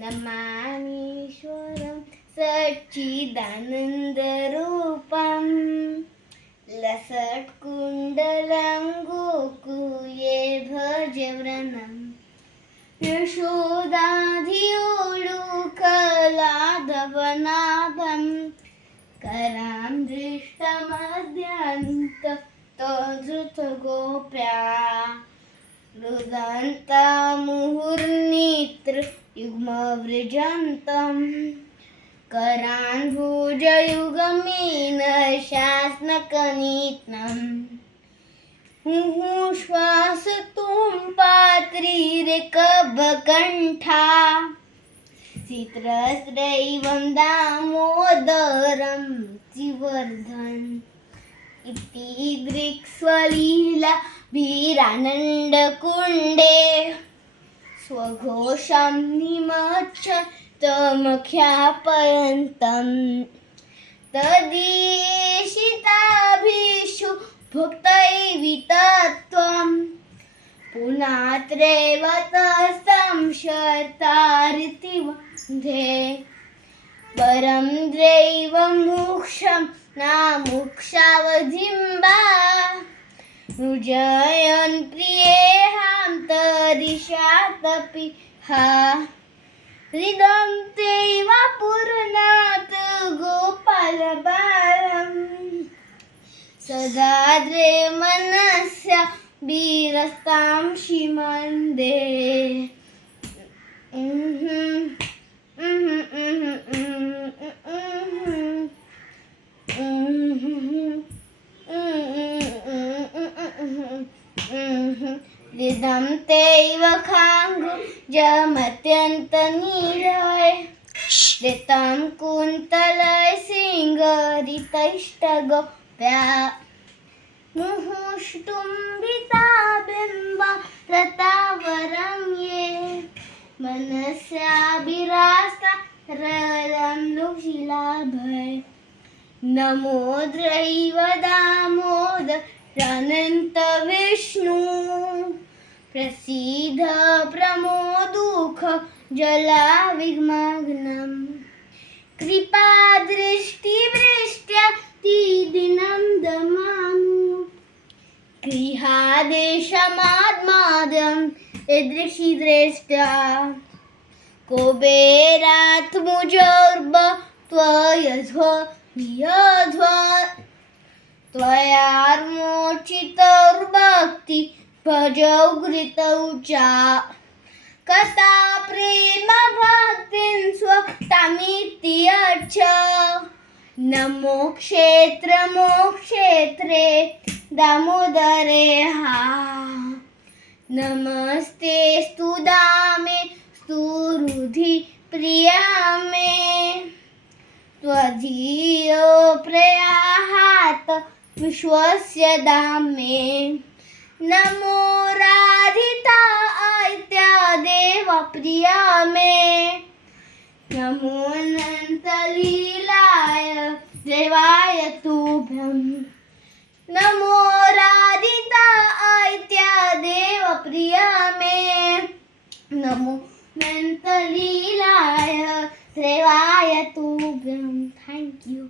नमामीश्वरं सच्चिदानन्दरूपं लसत्कुण्डलं गोकुले भजव्रनं यशोदाधियोलुकलाधवनाभं करां दृष्टमद्यन्ततोधृतगोप्या रुदन्तामुहुर्नेत्र युग्मवृजन्तं करान् भुजयुगमेन शासनकनीत्नं मुहुश्वास तुं पात्रीरेकबकण्ठा चित्रस्रैवं दामोदरं जिवर्धन् इति दृक्स्वलीलाभिरानन्दकुण्डे स्वघोषं निमज्जन्तमख्यापयन्तं तदीशिताभिषु भुक्तैवितत्वं पुनात्रेव तस्तं शर्तारिति वन्दे परं दैवं मोक्षं नामुक्षावधिम्बा रुजयन् प्रियेहां तदिशातपि हा हृदं तेव पूर्णात् गोपालबालम् सदा द्रे मनस्य वीरस्तां शिमन्दे हृदं तेव खाङ्गु जमत्यन्तनीलय ऋतं कुन्तलय सिंहरितैष्टगोप्या मुहुष्टुम्बिता बिम्बा रतावरं ये मनस्याभिरास्ता रलं लुशिलाभय नमो दैव दामोदरानन्त विष्णु प्रसीद प्रमोदुख जलाविग्मग्नं कृपादृष्टिवृष्ट्या दिनं दमामि गृहादेशमाद्माद्यं यदृशिदृष्ट्या कुबेरात्मुजोर्ब त्वयध्व त्वयार्मोचितोर्भक्ति भजौ घृतौ च कथा प्रेम भक्तिं स्वतामिति यच्छ नमो क्षेत्रे दामोदरे हा नमस्ते स्तुदामे स्तुरुधि प्रिया मे त्वदीयो प्रयाहात विश्वस्य दामे नमो राधिता आद्या देव प्रिया मे नमो अनन्तलीलाय देवाय तुभ्यं नमो राधिता आद्या देव प्रिया मे नमो अनन्तलीलाय देवाय तुभ्यं. Thank you.